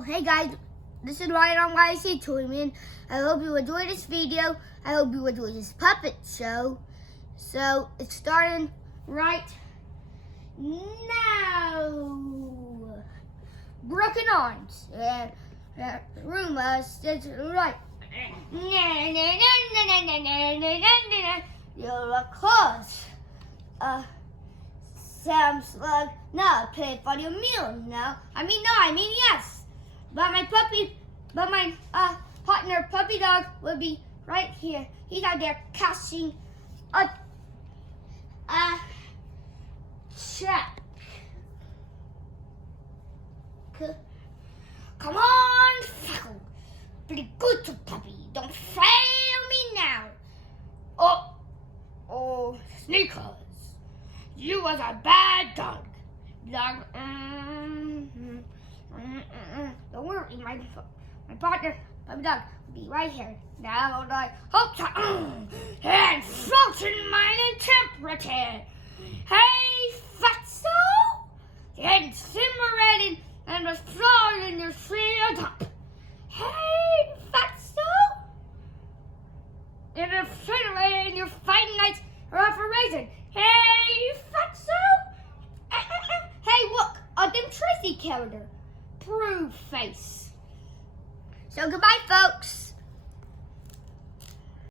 Oh, hey guys, this is Ryan on YC Toyman. I hope you enjoy this video. I hope you enjoy this puppet show. So, it's starting right now. Broken arms. Room is right. Your claws. Sam Slug. No, play for your meal now. I mean yes. But my partner puppy dog will be right here. He's out there catching a check. Come on, Freckle. Pretty good to puppy. Don't fail me now. Oh, Sneakers. You was a bad dog. Don't worry, my partner, puppy dog, will be right here. Now I hope to and floating my temperature. Hey, fatso! And simmering and the floor in your seat up. Hey, fatso! And the cigarette in your fighting nights are operation. Hey, fatso! Hey, look, a Dim Tracy character. Proof face. So goodbye, folks.